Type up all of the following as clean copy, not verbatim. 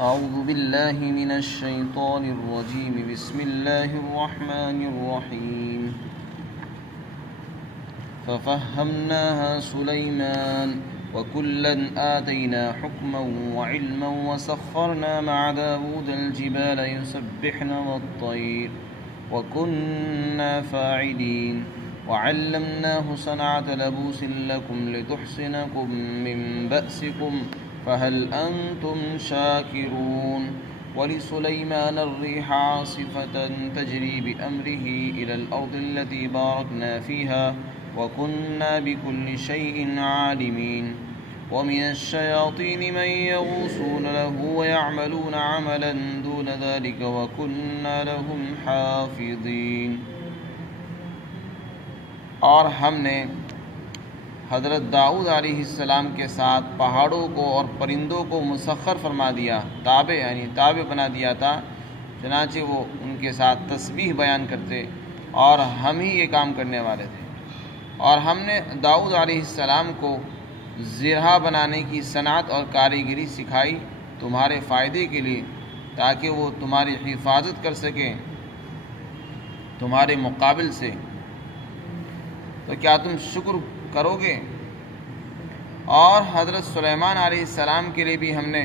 أعوذ بالله من الشيطان الرجيم بسم الله الرحمن الرحيم ففهمناها سليمان وكلا آتينا حكما وعلما وسخرنا مع داود الجبال يسبحن والطير وكنا فاعلين وعلمناه صنعة لبوس لكم لتحصنكم من بأسكم فهل أنتم شاكرون ولسليمان الريح عاصفة تجري بأمره إلى الأرض التي باركنا فيها وكنا بكل شيء عالمين ومن الشياطين من يغوصون له ويعملون عملا دون ذلك وكنا لهم حافظين۔ اور ہم نے حضرت داؤد علیہ السلام کے ساتھ پہاڑوں کو اور پرندوں کو مسخر فرما دیا، تابع بنا دیا تھا، چنانچہ وہ ان کے ساتھ تسبیح بیان کرتے اور ہم ہی یہ کام کرنے والے تھے۔ اور ہم نے داؤد علیہ السلام کو زرہ بنانے کی صنعت اور کاریگری سکھائی تمہارے فائدے کے لیے، تاکہ وہ تمہاری حفاظت کر سکیں تمہارے مقابل سے، تو کیا تم شکر کرو گے؟ اور حضرت سلیمان علیہ السلام کے لیے بھی ہم نے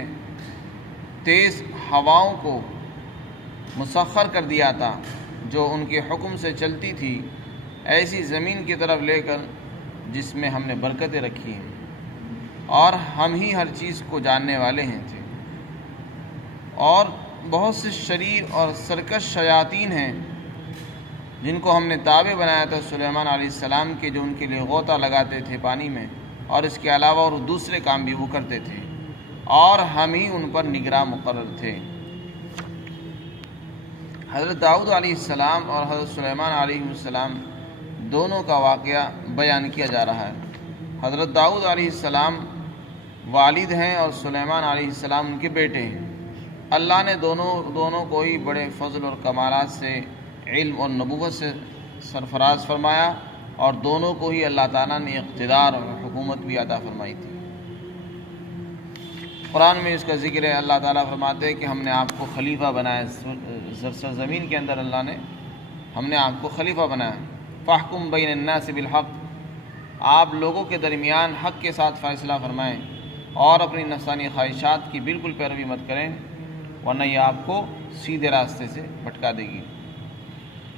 تیز ہواؤں کو مسخر کر دیا تھا جو ان کے حکم سے چلتی تھی، ایسی زمین کی طرف لے کر جس میں ہم نے برکتیں رکھی ہیں، اور ہم ہی ہر چیز کو جاننے والے ہیں تھے۔ اور بہت سے شریر اور سرکش شیاطین ہیں جن کو ہم نے تابع بنایا تھا سلیمان علیہ السلام کے، جو ان کے لیے غوطہ لگاتے تھے پانی میں، اور اس کے علاوہ اور دوسرے کام بھی وہ کرتے تھے، اور ہم ہی ان پر نگراں مقرر تھے۔ حضرت داؤد علیہ السلام اور حضرت سلیمان علیہ السلام دونوں کا واقعہ بیان کیا جا رہا ہے۔ حضرت داؤد علیہ السلام والد ہیں اور سلیمان علیہ السلام ان کے بیٹے ہیں۔ اللہ نے دونوں کو ہی بڑے فضل اور کمالات سے، علم اور نبوت سے سرفراز فرمایا، اور دونوں کو ہی اللہ تعالیٰ نے اقتدار اور حکومت بھی عطا فرمائی تھی۔ قرآن میں اس کا ذکر ہے، اللہ تعالیٰ فرماتے ہیں کہ ہم نے آپ کو خلیفہ بنایا سرزمین کے اندر، اللہ نے ہم نے آپ کو خلیفہ بنایا۔ فاحکم بین الناس بالحق، آپ لوگوں کے درمیان حق کے ساتھ فیصلہ فرمائیں اور اپنی نفسانی خواہشات کی بالکل پیروی مت کریں، ورنہ یہ آپ کو سیدھے راستے سے بھٹکا دے گی۔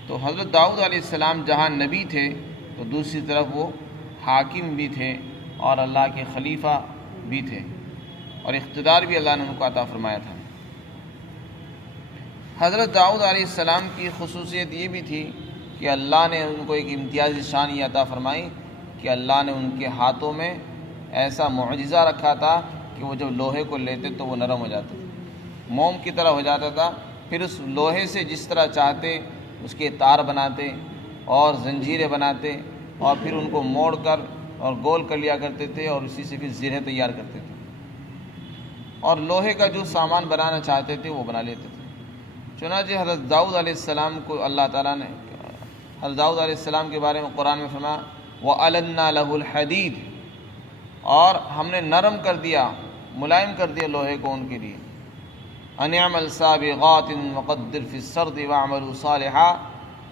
تو حضرت داؤد علیہ السلام جہاں نبی تھے تو دوسری طرف وہ حاکم بھی تھے اور اللہ کے خلیفہ بھی تھے، اور اقتدار بھی اللہ نے ان کو عطا فرمایا تھا۔ حضرت داؤد علیہ السلام کی خصوصیت یہ بھی تھی کہ اللہ نے ان کو ایک امتیازی شان یہ عطا فرمائی کہ اللہ نے ان کے ہاتھوں میں ایسا معجزہ رکھا تھا کہ وہ جب لوہے کو لیتے تو وہ نرم ہو جاتا تھا، موم کی طرح ہو جاتا تھا، پھر اس لوہے سے جس طرح چاہتے اس کے تار بناتے اور زنجیریں بناتے، اور پھر ان کو موڑ کر اور گول کر لیا کرتے تھے، اور اسی سے پھر زرہیں تیار کرتے تھے، اور لوہے کا جو سامان بنانا چاہتے تھے وہ بنا لیتے تھے۔ چنانچہ حضرت داؤد علیہ السلام کو اللہ تعالیٰ نے حضرت داؤد علیہ السلام کے بارے میں قرآن میں فرمایا وَأَلَنَّا لَهُ الْحَدِيدِ، اور ہم نے نرم کر دیا، ملائم کر دیا لوہے کو ان کے لیے۔ أَنِ اعْمَلْ سَابِغَاتٍ وَقَدِّرْ فِي السَّرْدِ وَاعْمَلُوا صَالِحًا،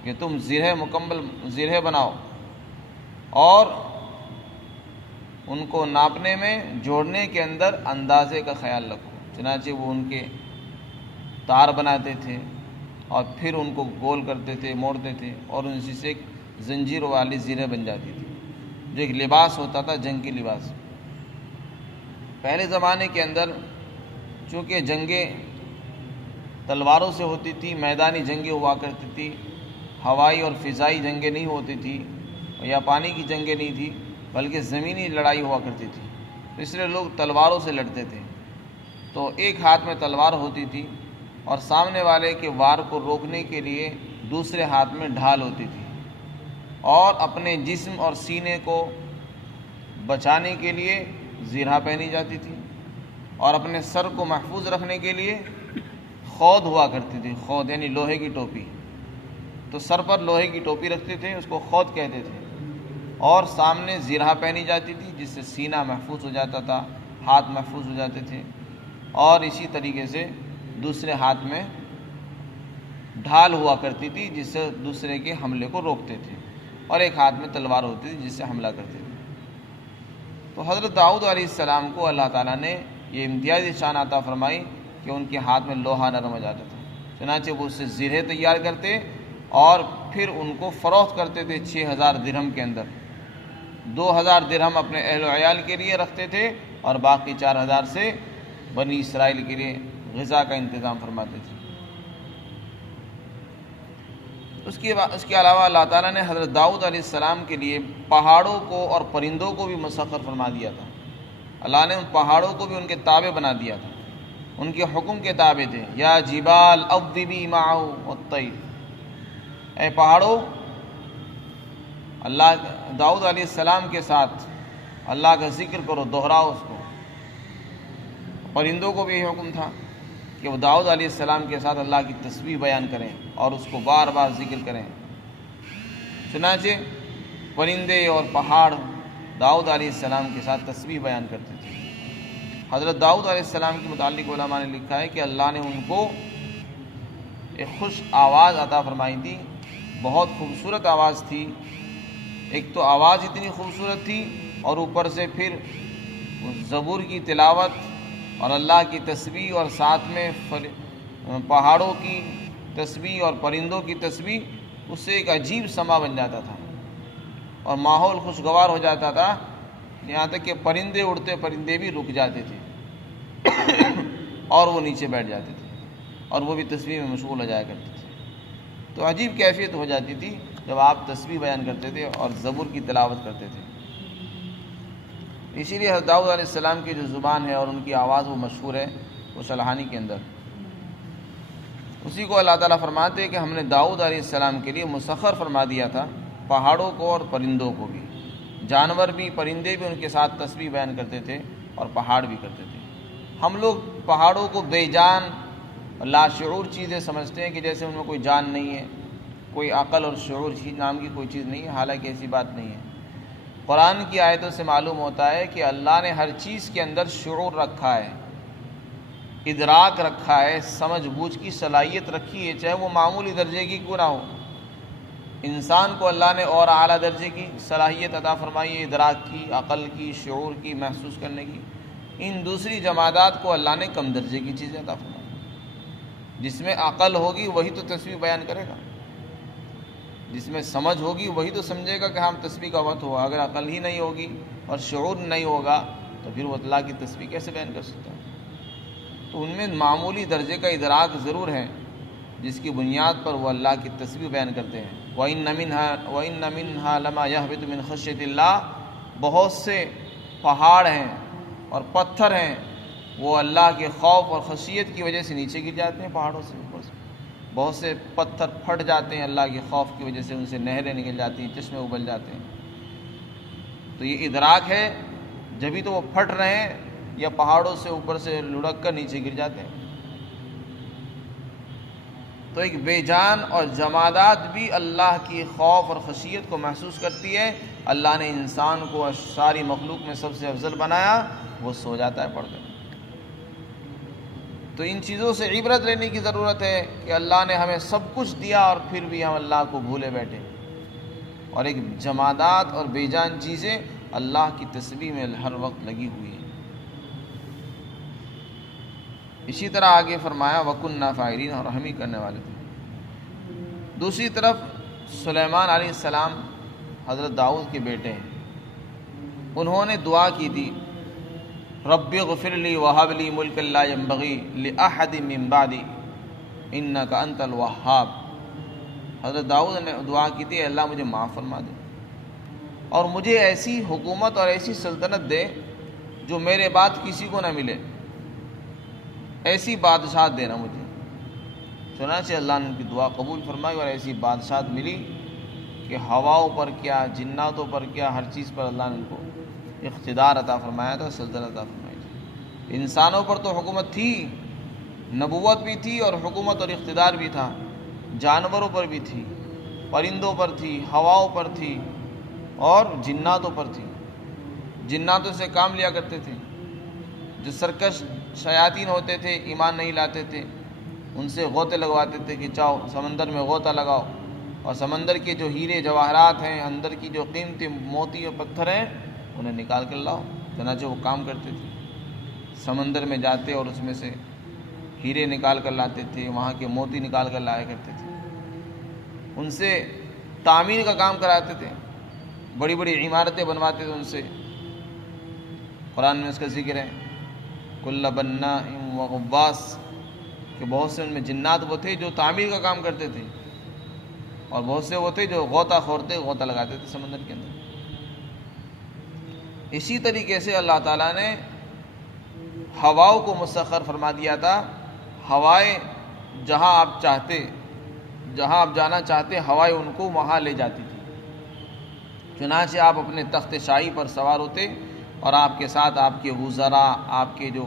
کہ تم مکمل زرہیں بناؤ اور ان کو ناپنے میں، جوڑنے کے اندر اندازے کا خیال رکھو۔ چنانچہ وہ ان کے تار بناتے تھے اور پھر ان کو گول کرتے تھے، موڑتے تھے، اور ان سے ایک زنجیر والی زرہیں بن جاتی تھی، جو ایک لباس ہوتا تھا، جنگ کی لباس۔ پہلے زمانے کے اندر چونکہ جنگیں تلواروں سے ہوتی تھی، میدانی جنگیں ہوا کرتی تھی، ہوائی اور فضائی جنگیں نہیں ہوتی تھی، یا پانی کی جنگیں نہیں تھی، بلکہ زمینی لڑائی ہوا کرتی تھی، اس لیے لوگ تلواروں سے لڑتے تھے۔ تو ایک ہاتھ میں تلوار ہوتی تھی اور سامنے والے کے وار کو روکنے کے لیے دوسرے ہاتھ میں ڈھال ہوتی تھی، اور اپنے جسم اور سینے کو بچانے کے لیے زرہ پہنی جاتی تھی، اور اپنے سر کو محفوظ رکھنے کے لیے خود ہوا کرتی تھی، خود یعنی لوہے کی ٹوپی۔ تو سر پر لوہے کی ٹوپی رکھتے تھے، اس کو خود کہتے تھے، اور سامنے زرہ پہنی جاتی تھی جس سے سینہ محفوظ ہو جاتا تھا، ہاتھ محفوظ ہو جاتے تھے۔ اور اسی طریقے سے دوسرے ہاتھ میں ڈھال ہوا کرتی تھی جس سے دوسرے کے حملے کو روکتے تھے، اور ایک ہاتھ میں تلوار ہوتی تھی جس سے حملہ کرتے تھے۔ تو حضرت داؤد علیہ السلام کو اللہ تعالیٰ نے یہ امتیازی شان عطا فرمائی کہ ان کے ہاتھ میں لوہا نرم ہو جاتا تھا، چنانچہ وہ اس سے زرہیں تیار کرتے اور پھر ان کو فروخت کرتے تھے 6000 درہم کے اندر۔ 2000 درہم اپنے اہل و عیال کے لیے رکھتے تھے اور باقی 4000 سے بنی اسرائیل کے لیے غذا کا انتظام فرماتے تھے۔ اس کے علاوہ اللہ تعالیٰ نے حضرت داؤد علیہ السلام کے لیے پہاڑوں کو اور پرندوں کو بھی مسخر فرما دیا تھا۔ اللہ نے ان پہاڑوں کو بھی ان کے تابع بنا دیا تھا، ان کے حکم کے تابع تھے۔ یا جبال اوبی معہ والطیر، اے پہاڑوں اللہ داؤد علیہ السلام کے ساتھ اللہ کا ذکر کرو، دہراؤ اس کو۔ پرندوں کو بھی یہ حکم تھا کہ وہ داؤد علیہ السلام کے ساتھ اللہ کی تسبیح بیان کریں اور اس کو بار بار ذکر کریں۔ چنانچہ پرندے اور پہاڑ داؤد علیہ السلام کے ساتھ تسبیح بیان کرتے تھے۔ حضرت داؤد علیہ السلام کے متعلق علماء نے لکھا ہے کہ اللہ نے ان کو ایک خوش آواز عطا فرمائی تھی، بہت خوبصورت آواز تھی۔ ایک تو آواز اتنی خوبصورت تھی اور اوپر سے پھر زبور کی تلاوت اور اللہ کی تسبیح، اور ساتھ میں پہاڑوں کی تسبیح اور پرندوں کی تسبیح، اس سے ایک عجیب سما بن جاتا تھا اور ماحول خوشگوار ہو جاتا تھا، یہاں تک کہ پرندے اڑتے پرندے بھی رک جاتے تھے اور وہ نیچے بیٹھ جاتے تھے اور وہ بھی تسبیح میں مشغول ہو جایا کرتے تھے۔ تو عجیب کیفیت ہو جاتی تھی جب آپ تسبیح بیان کرتے تھے اور زبور کی تلاوت کرتے تھے۔ اسی لیے حضرت داؤد علیہ السلام کی جو زبان ہے اور ان کی آواز وہ مشہور ہے اس الحانی کے اندر۔ اسی کو اللہ تعالیٰ فرماتے ہیں کہ ہم نے داؤد علیہ السلام کے لیے مسخر فرما دیا تھا پہاڑوں کو اور پرندوں کو بھی، جانور بھی پرندے بھی ان کے ساتھ تسبیح بیان کرتے تھے اور پہاڑ بھی کرتے تھے۔ ہم لوگ پہاڑوں کو بے جان لاشعور چیزیں سمجھتے ہیں کہ جیسے ان میں کوئی جان نہیں ہے، کوئی عقل اور شعور نام کی کوئی چیز نہیں ہے، حالانکہ ایسی بات نہیں ہے۔ قرآن کی آیتوں سے معلوم ہوتا ہے کہ اللہ نے ہر چیز کے اندر شعور رکھا ہے، ادراک رکھا ہے، سمجھ بوجھ کی صلاحیت رکھی ہے، چاہے وہ معمولی درجے کی کیوں نہ ہو۔ انسان کو اللہ نے اور اعلیٰ درجے کی صلاحیت عطا فرمائی ہے، ادراک کی، عقل کی، شعور کی، محسوس کرنے کی۔ ان دوسری جمادات کو اللہ نے کم درجے کی چیزیں عطا فرمائی۔ جس میں عقل ہوگی وہی تو تسبیح بیان کرے گا، جس میں سمجھ ہوگی وہی تو سمجھے گا کہ ہم تسبیح کا وقت ہوا۔ اگر عقل ہی نہیں ہوگی اور شعور نہیں ہوگا تو پھر وہ اللہ کی تسبیح کیسے بیان کر سکتا ہے؟ تو ان میں معمولی درجے کا ادراک ضرور ہے جس کی بنیاد پر وہ اللہ کی تسبیح بیان کرتے ہیں۔ وَإِنَّ مِنْهَا لَمَا يَهْبِطُ مِنْ خَشْيَةِ اللَّهِ، بہت سے پہاڑ ہیں اور پتھر ہیں وہ اللہ کے خوف اور خشیت کی وجہ سے نیچے گر جاتے ہیں، پہاڑوں سے اوپر سے بہت سے پتھر پھٹ جاتے ہیں اللہ کے خوف کی وجہ سے، ان سے نہریں نکل جاتی ہیں، چشمے ابل جاتے ہیں۔ تو یہ ادراک ہے، جبھی تو وہ پھٹ رہے ہیں یا پہاڑوں سے اوپر سے لڑک کر نیچے گر جاتے ہیں۔ تو ایک بے جان اور جمادات بھی اللہ کی خوف اور خشیت کو محسوس کرتی ہے۔ اللہ نے انسان کو ساری مخلوق میں سب سے افضل بنایا، وہ سو جاتا ہے پڑھ کر۔ تو ان چیزوں سے عبرت لینے کی ضرورت ہے کہ اللہ نے ہمیں سب کچھ دیا اور پھر بھی ہم اللہ کو بھولے بیٹھے، اور ایک جمادات اور بے جان چیزیں اللہ کی تسبیح میں ہر وقت لگی ہوئی ہیں۔ اسی طرح آگے فرمایا وَكُنَّا فَاعِلِينَ، اور ہم ہی کرنے والے تھے۔ دوسری طرف سلیمان علیہ السلام حضرت داؤد کے بیٹے ہیں، انہوں نے دعا کی تھی رب اغفر لی وہب لی ملک لا ينبغی لأحد من بعدی انک انت الوہاب۔ حضرت داؤد نے دعا کی تھی اللہ مجھے معاف فرما دے اور مجھے ایسی حکومت اور ایسی سلطنت دے جو میرے بعد کسی کو نہ ملے، ایسی بادشاہت دینا مجھے۔ چنانچہ اللہ نے ان کی دعا قبول فرمائی اور ایسی بادشاہت ملی کہ ہواؤں پر کیا، جناتوں پر کیا، ہر چیز پر اللہ نے ان کو اقتدار عطا فرمایا تھا، سلطنت عطا فرمائی تھی۔ انسانوں پر تو حکومت تھی، نبوت بھی تھی اور حکومت اور اقتدار بھی تھا، جانوروں پر بھی تھی، پرندوں پر تھی، ہواؤں پر تھی اور جناتوں پر تھی۔ جناتوں سے کام لیا کرتے تھے، جو سرکش شیاطین ہوتے تھے ایمان نہیں لاتے تھے، ان سے غوطے لگواتے تھے کہ چاہو سمندر میں غوطہ لگاؤ، اور سمندر کے جو ہیرے جواہرات ہیں، اندر کی جو قیمتی موتی اور پتھر ہیں انہیں نکال کر لاؤ۔ چنانچہ وہ کام کرتے تھے، سمندر میں جاتے اور اس میں سے ہیرے نکال کر لاتے تھے، وہاں کے موتی نکال کر لایا کرتے تھے، ان سے تعمیر کا کام کراتے تھے، بڑی بڑی عمارتیں بنواتے تھے ان سے۔ قرآن میں اس کا ذکر ہے کل بناء و غواص، کہ بہت سے ان میں جنات وہ تھے جو تعمیر کا کام کرتے تھے، اور بہت سے وہ تھے جو غوطہ خورتے غوطہ لگاتے تھے سمندر کے اندر۔ اسی طریقے سے اللہ تعالیٰ نے ہواؤں کو مسخر فرما دیا تھا، ہوائیں جہاں آپ چاہتے، جہاں آپ جانا چاہتے ہوائیں ان کو وہاں لے جاتی تھی۔ چنانچہ آپ اپنے تخت شاہی پر سوار ہوتے اور آپ کے ساتھ آپ کے وزراء، آپ کے جو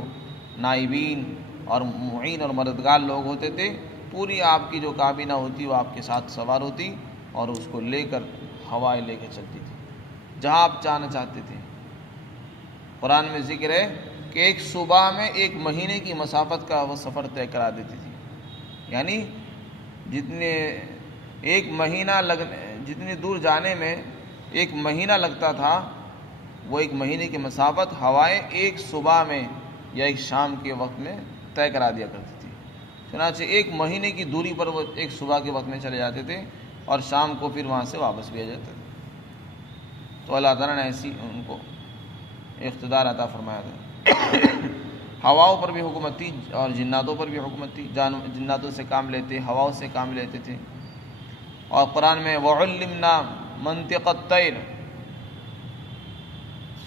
نائبین اور معین اور مددگار لوگ ہوتے تھے، پوری آپ کی جو کابینہ ہوتی وہ آپ کے ساتھ سوار ہوتی اور اس کو لے کر ہوائیں لے کے چلتی تھی جہاں آپ جانا چاہتے تھے۔ قرآن میں ذکر ہے کہ ایک صبح میں ایک مہینے کی مسافت کا وہ سفر طے کرا دیتی تھی، یعنی جتنے ایک مہینہ جتنی دور جانے میں ایک مہینہ لگتا تھا، وہ ایک مہینے کی مسافت ہوائیں ایک صبح میں یا ایک شام کے وقت میں طے کرا دیا کرتی تھی۔ چنانچہ ایک مہینے کی دوری پر وہ ایک صبح کے وقت میں چلے جاتے تھے اور شام کو پھر وہاں سے واپس بھی آ جاتے تھے۔ تو اللہ تعالیٰ نے ایسی ان کو اقتدار عطا فرمایا تھا۔ ہواؤں پر بھی حکومت تھی اور جناتوں پر بھی حکومت تھی، جناتوں سے کام لیتے، ہواؤں سے کام لیتے تھے۔ اور قرآن میں وَعُلِّمْنَا مَنطِقَ الطَّيْرِ،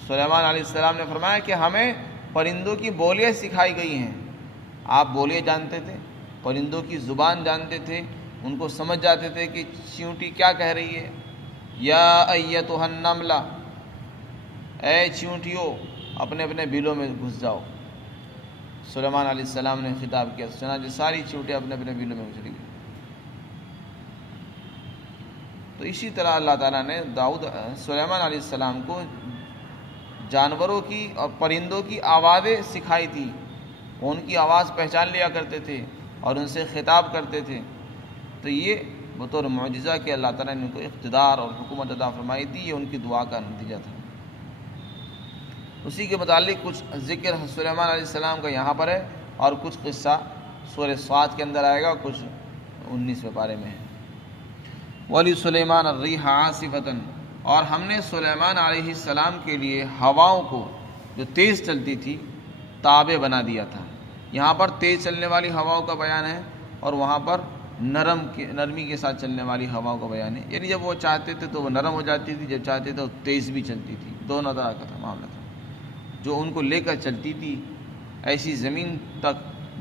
سلیمان علیہ السلام نے فرمایا کہ ہمیں پرندوں کی بولیاں سکھائی گئی ہیں۔ آپ بولیاں جانتے تھے، پرندوں کی زبان جانتے تھے، ان کو سمجھ جاتے تھے کہ چیونٹی کیا کہہ رہی ہے، یا ایتھا النملہ، اے چیونٹیوں اپنے اپنے بلوں میں گھس جاؤ۔ سلیمان علیہ السلام نے خطاب کیا، چنانچہ ساری چیونٹیاں اپنے اپنے بلوں میں چلی گئی۔ تو اسی طرح اللہ تعالیٰ نے سلیمان علیہ السلام کو جانوروں کی اور پرندوں کی آوازیں سکھائی تھی، وہ ان کی آواز پہچان لیا کرتے تھے اور ان سے خطاب کرتے تھے۔ تو یہ بطور معجزہ کہ اللہ تعالیٰ نے ان کو اقتدار اور حکومت عطا فرمائی تھی، یہ ان کی دعا کا نتیجہ تھا۔ اسی کے متعلق کچھ ذکر سلیمان علیہ السلام کا یہاں پر ہے، اور کچھ قصہ سورہ صاد کے اندر آئے گا، کچھ 19ویں پارے میں ہے۔ وَلِسُلَيْمَانَ الرِّيحَ عَاصِفَةً، اور ہم نے سلیمان علیہ السلام کے لیے ہواؤں کو جو تیز چلتی تھی تابع بنا دیا تھا۔ یہاں پر تیز چلنے والی ہواؤں کا بیان ہے، اور وہاں پر نرمی کے ساتھ چلنے والی ہواؤں کا بیان ہے، یعنی جب وہ چاہتے تھے تو وہ نرم ہو جاتی تھی، جب چاہتے تھے وہ تیز بھی چلتی تھی، دونوں طرح کا تھا معاملہ تھا۔ جو ان کو لے کر چلتی تھی ایسی زمین تک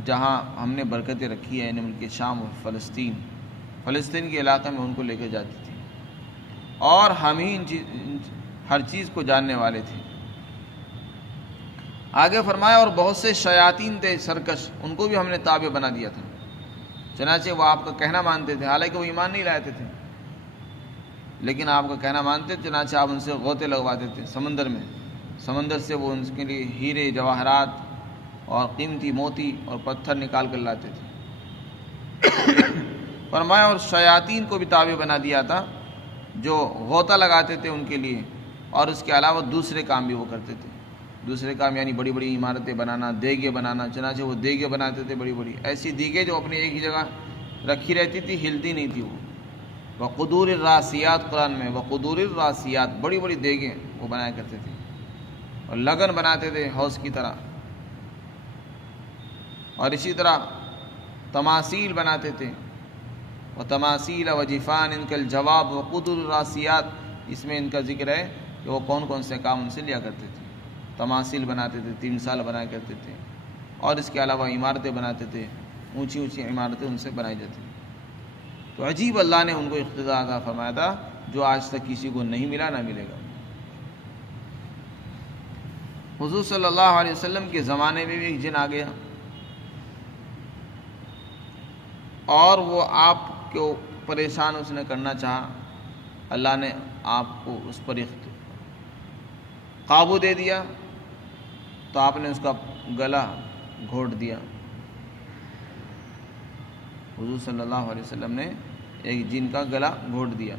جہاں ہم نے برکتیں رکھی ہیں، یعنی ملک شام اور فلسطین کے علاقے میں ان کو لے کر جاتی تھی، اور ہم ہی ہر چیز کو جاننے والے تھے۔ آگے فرمایا اور بہت سے شیاطین تھے سرکش، ان کو بھی ہم نے تابع بنا دیا تھا، چنانچہ وہ آپ کا کہنا مانتے تھے، حالانکہ وہ ایمان نہیں لائے تھے، لیکن آپ کا کہنا مانتے، چنانچہ آپ ان سے غوطے لگواتے تھے سمندر سے وہ ان کے لیے ہیرے جواہرات اور قیمتی موتی اور پتھر نکال کر لاتے تھے۔ فرمایا اور شیاطین کو بھی تابع بنا دیا تھا جو غوطہ لگاتے تھے ان کے لیے، اور اس کے علاوہ دوسرے کام بھی وہ کرتے تھے، دوسرے کام یعنی بڑی بڑی عمارتیں بنانا، دیگیں بنانا، چنانچہ وہ دیگیں بناتے تھے، بڑی بڑی ایسی دیگیں جو اپنی ایک ہی جگہ رکھی رہتی تھی، ہلتی نہیں تھی۔ وہ وقدور الراسیات، قرآن میں وقدور الراسیات، بڑی بڑی دیگیں وہ بنایا کرتے تھے، اور لگن بناتے تھے حوض کی طرح، اور اسی طرح تماثیل بناتے تھے، وتماثیل وجفان ان کا الجواب وقدور الراسیات، اس میں ان کا ذکر ہے کہ وہ کون کون سے کام ان سے لیا کرتے تھے۔ تماثیل بناتے تھے، تمثال بنایا کرتے تھے، اور اس کے علاوہ عمارتیں بناتے تھے، اونچی اونچی عمارتیں ان سے بنائی جاتی تھیں۔ تو عجیب اللہ نے ان کو اقتدار عطا فرمایا تھا جو آج تک کسی کو نہیں ملا، نہ ملے گا۔ حضور صلی اللہ علیہ وسلم کے زمانے میں بھی ایک جن آ گیا، اور وہ آپ کو پریشان اس نے کرنا چاہا، اللہ نے آپ کو اس پر قابو دے دیا، تو آپ نے اس کا گلا گھونٹ دیا۔ حضور صلی اللہ علیہ وسلم نے ایک جن کا گلا گھونٹ دیا،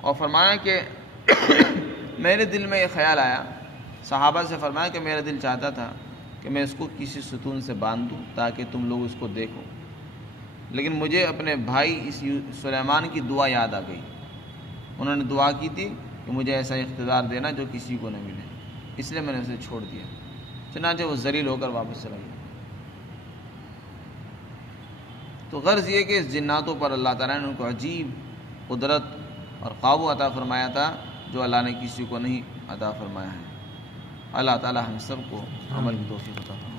اور فرمایا کہ میرے دل میں یہ خیال آیا، صحابہ سے فرمایا کہ میرا دل چاہتا تھا کہ میں اس کو کسی ستون سے باندھ دوں تاکہ تم لوگ اس کو دیکھو، لیکن مجھے اپنے بھائی اس سلیمان کی دعا یاد آ گئی۔ انہوں نے دعا کی تھی کہ مجھے ایسا اقتدار دینا جو کسی کو نہ ملے، اس لیے میں نے اسے چھوڑ دیا۔ چنانچہ وہ ذلیل ہو کر واپس چلا گیا۔ تو غرض یہ کہ اس جناتوں پر اللہ تعالیٰ نے ان کو عجیب قدرت اور قابو عطا فرمایا تھا جو اللہ نے کسی کو نہیں عطا فرمایا ہے۔ اللہ تعالیٰ ہم سب کو عمل کی توفیق عطا فرمائے۔